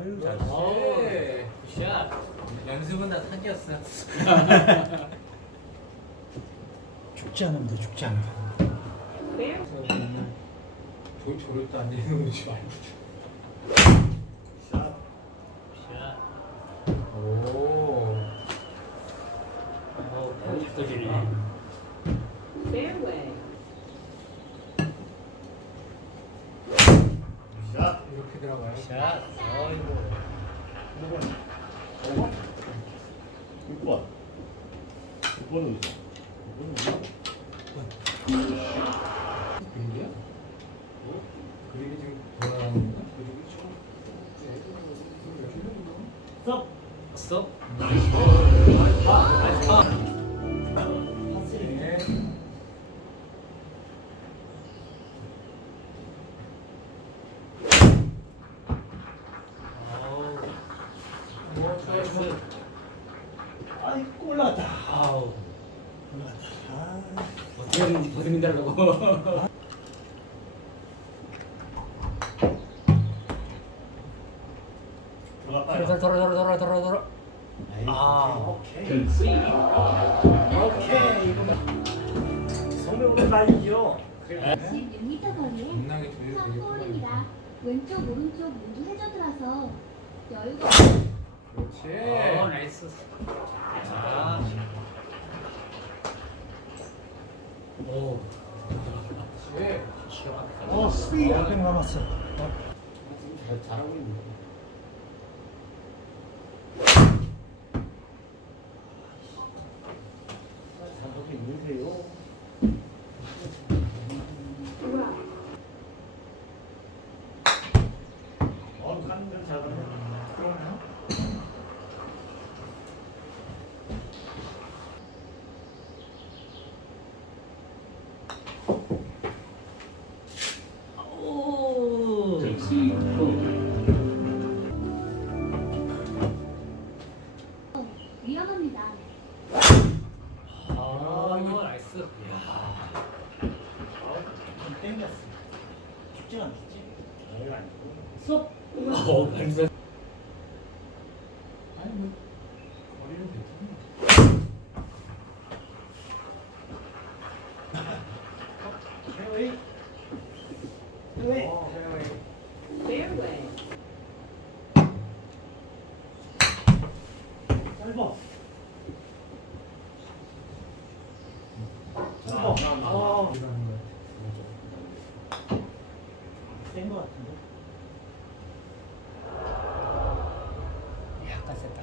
아유 잘. 굿샷. 연습은 다 사기였어. 죽지 않으면 돼. 죽지 않으면. 저럴 때안 되는 거지 말고. 샷. 굿샷. 오. 잘 터지네. Fairway. 샷. 이렇게 들어가요. 샷. 어이구. 6번. 6번은 어디? 6번은 그림이야? 어? 그림이 지금 돌아가는 건가? 스톱. 스톱. 파스리네. 나이스. 아이 올라갔다. 아우. 올라갔다. 아. 어떻게 하는지 버듬인다라고. 들어갔다. 돌아. 아. 오케이. 오케이. 이거만. 성명으로 날리죠. 16m 거리에 겁나게 조율이 3홀입니다. 왼쪽 오른쪽 모두 해저드라서 여유가 그렇지. 나이스. 아. 오. 그렇지. 기가 막히다. 스피드 200 남았어. 잘하고 있네. 잠깐만 있으세요. 가는 건 잘하네. 그럼요. 오. 위험합니다. 아, 나이스. 이야. 좀 땡겼어. 죽지 않겠지? 아유 아니고. 쏙. 완전. 아니 뭐 거리는 괜찮네. 페어웨이. 페어웨이. Fairway. 짧아. 센거 같은데? 약간 셌다.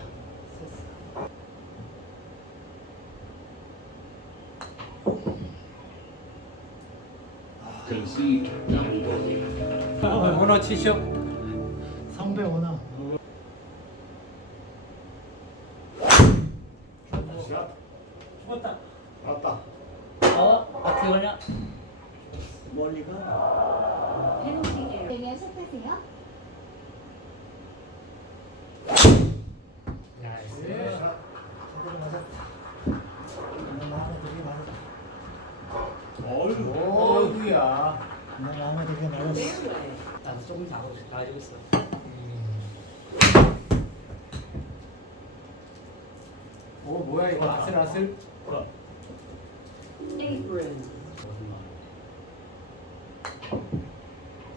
Concede double bogey. 오너 치쇼. 성배 오나. 죽었다. 맞다. 어떻게 걸냐? 멀리가. Penalty area. 되면 샷하세요. 나이스. 제대로 맞았다. 마음에 들게 맞았다. 어이구야. 마음에 들게 맞았어. Fairway. 나도 조금 다 가지고 있어. 오 뭐야 이거 아슬아슬? Apron.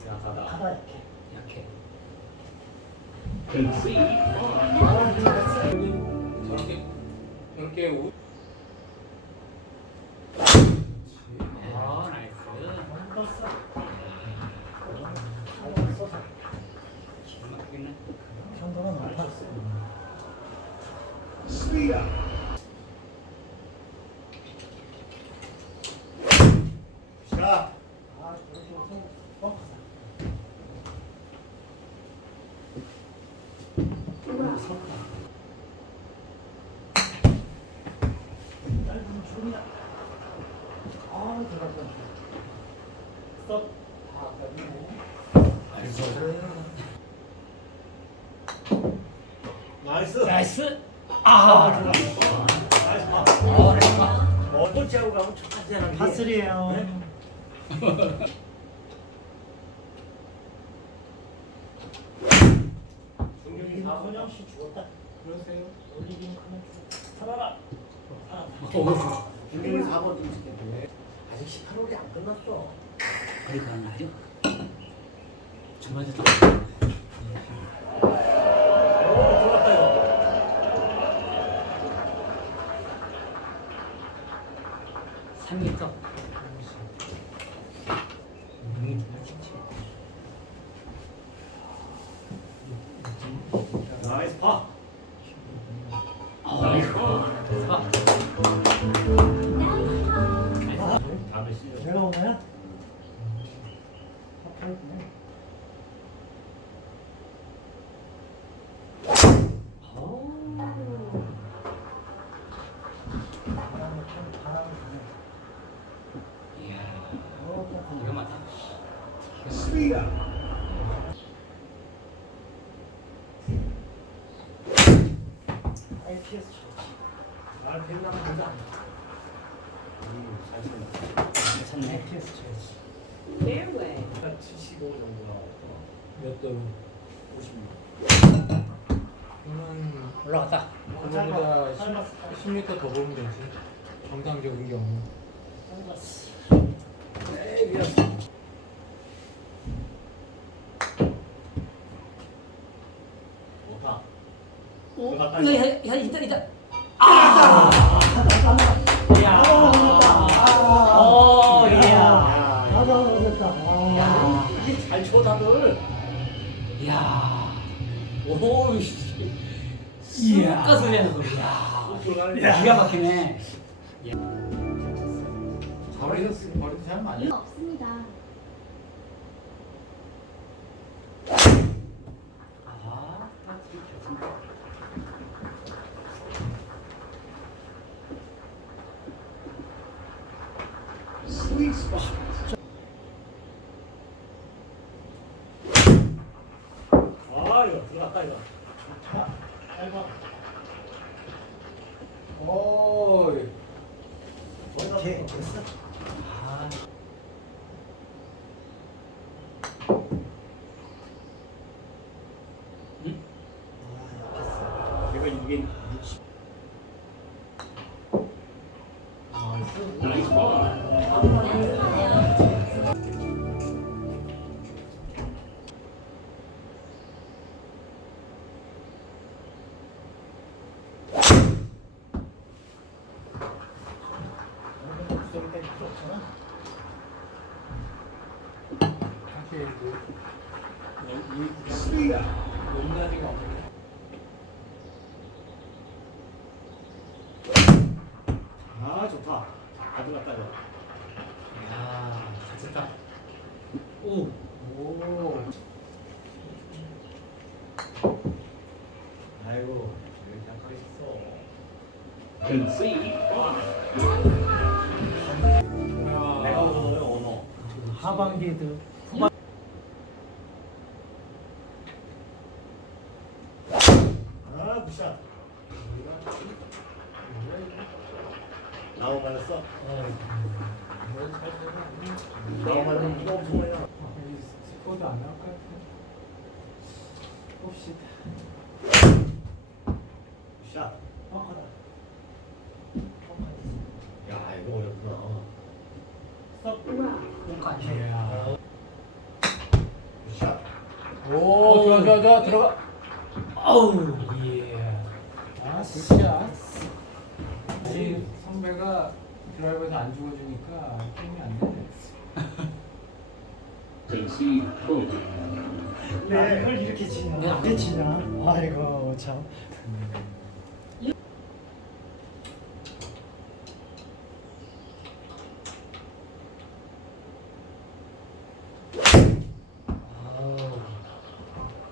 약하다. 하다 약해. 약해. Concede. 저렇게 우. 아 나이스. 떴어. 기가 막히네. 편도가 높아. Speed up. 자. 아, 저렇게 어? 짧은 줄이야. 아, 들어갔다. 스톱. 아, 나이스. 나이스. 아, 들어갔어. 나이스. 번째하고 가면 첫째 하는 게 파슬이에요. 네? 나선영 씨 죽었다. 그러세요? 올리긴 하면 살아라. 김경희 4번 인식했네. 아직 18월이 안 끝났어. 그러니까 아직 주말에도 오, 들어갔다 이거. (3m) 나이스 파. 아이고 다음에 씨. 내가 오나요? 이거 맞다. Speed up. IPS 잘 됐나 보자. 잘 쳤네. 괜찮네. IPS 쳐야지. Fairway. 75 정도 나왔고. 몇 도로? 56. 그러면 올라갔다. 짧아. 그거보다 짧았어. 10m 더 보면 되지. 정상적인 경우. 짧았어. 에이 밀었어. 좋다. 이거 있다. 야. 오, 야. 나도 얻었다. 야. 이게 잘 쳐 다들. 야. 오, 씨. 이야. 가슴에서 야. 야. 기가 막히네. 버리도 잘 맞냐? 이유 없습니다. 아, 딱 좋습니다. Sweet spot. 아, 이거 들어갔다 이거. 좋다. 짧아. 오. 오케이. 됐어. 아. 응? 아, 약했어. 이거 이게 60. 나이스. 구석이 필요 없잖아. 사실 그 Speed up. 용단이가 없네. 아, 좋다. 잘 들어갔다 이거. 야, 좋다. 오. 오. 아이고, 여기 잠깐 있어. Concede. 내가 오너요, 오너. 하반기드. 후반. 아, 굿샷. 나오 맞았어. 나오 맞으면 이거 엄청 많이 나. 스코어도 안 나올 것 같아. 봅시다. 굿샷. 펑커다. 야, 이거 어렵구나. 스톱. Rough. 굿샷. 오, 좋아. 들어가. 어우, 예. 아, 굿샷. 이 선배가 드라이버에서 안 죽어주니까 게임이 안 되네. Concede. Bogey. 네, 이걸 이렇게 치냐? 이렇게 치냐? 아이고, 참.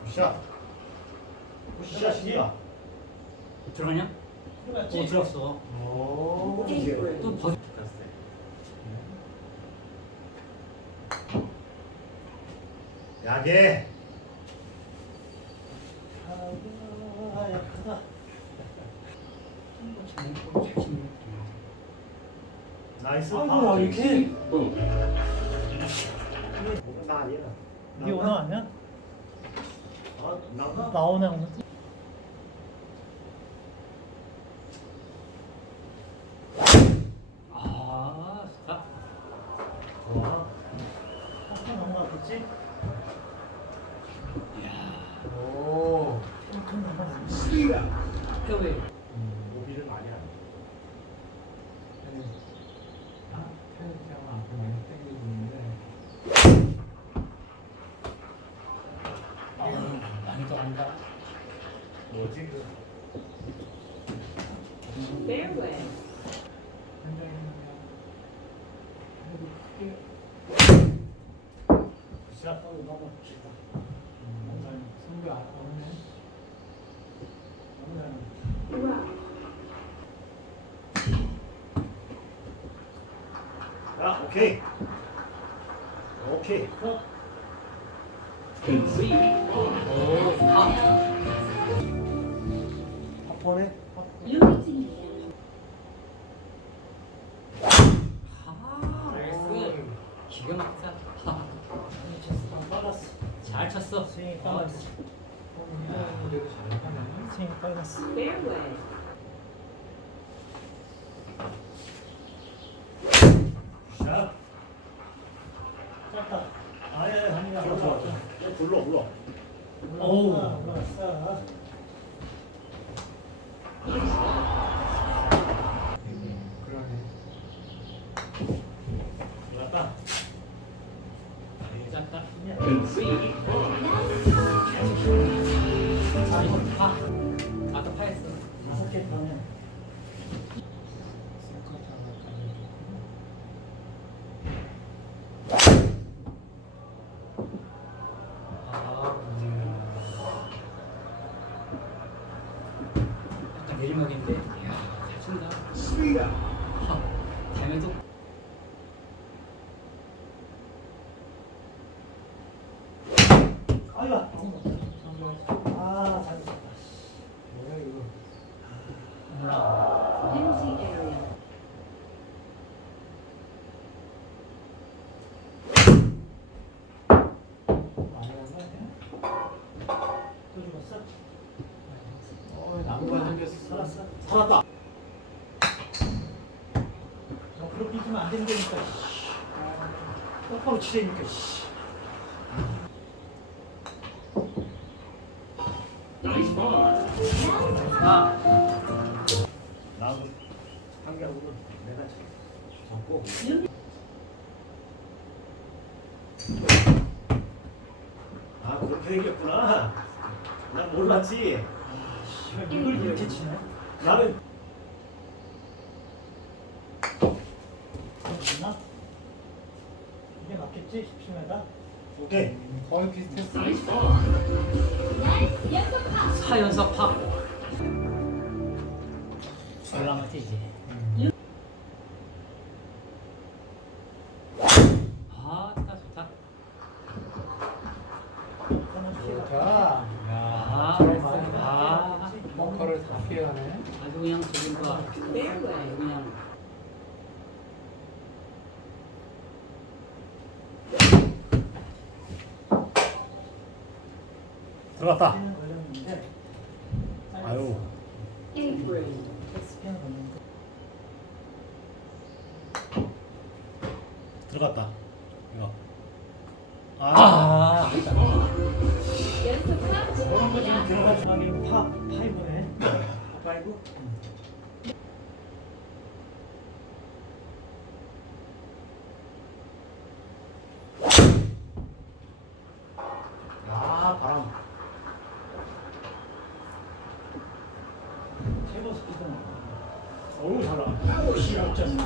굿샷. 굿샷이야. 들어가냐? 들어갔지? 오, 들어갔어. 오, 또 버. 야게. 아, 약하다. 나이스. 아, 이렇게. Bogey. 나 아니야. 이게 오너 아니야? 아, 나가? 나오네 오늘. 왜? 모비를 많이 안 해. 태양이 앞에 많이 땡기는데. 많이 더 한다. 뭐지? Fairway. 굉장히 그래도 크게 시작하고 너무 길다. 승부 안 오네. 너무 잘. Rough. 야, 오케이. 오케이. Concede. 파포네. 루미팅이에요. 나이스. 기가 막히다. 빨랐어. 잘 쳤어. 스윙이 빨랐어. 그래도 잘하네. 스윙이 빨랐어. Fairway. 샷. 짧다. 아예 한이가 올라왔죠. 불러. 오우. 올라갔어. 그러네. 올라갔다. 짧다. Concede. 아 이거 파. 나도 파했어. 5개 타면 약간 내리막인데. 이야, 잘 친다. Speed up. 다음에도 아이가. 아, 잘했다. 뭐야 이거? Lindsay area. 많이 한 거야? 또 죽었어? 나무가 생겼어. 살았어? 살았다. 너 그렇게 뛰면 안 된다니까. 똑바로 치라니까. Nice par. 아, 나는 한 개하고는 내가 잡고. 아 그렇게 생겼구나. 난 몰랐지. 이걸 이렇게 치네? 나는 맞나? 이게 맞겠지? 17m? 오케이. 거의 비슷했어. Nice par. 나이스 연속 파. 4연속 파. 올라가지 이제. 아, 좋다. 좋다. 벙커를 다 피해가네. 아주 그냥 저기 봐. Fairway. 그냥 들어갔다. 걸렸는데 아유. Avery. 엑스피는 걸렸는데 들어갔다. 이거. 연속 파. 저런 거 지금 들어가지 말고 파이브네. 파이브? 바람. 최고 스피드는 어우 잘하. 오, 씨, 역전. 자.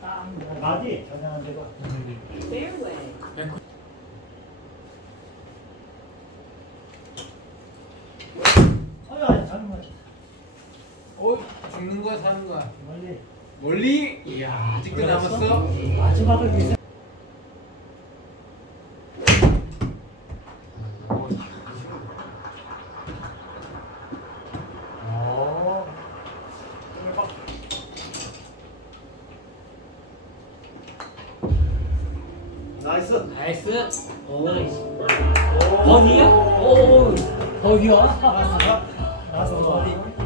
딱 맞이 전향한 대로. Fairway. 아야, 잘못 맞았다. 죽는 거야 사는 거야? 멀리. 멀리? 이야 아직도 올라갔어? 남았어? 마지막을 위해서. 어. 나이스. 나이스. 오. 버디야? 오. 버디야? 나왔어, 버디.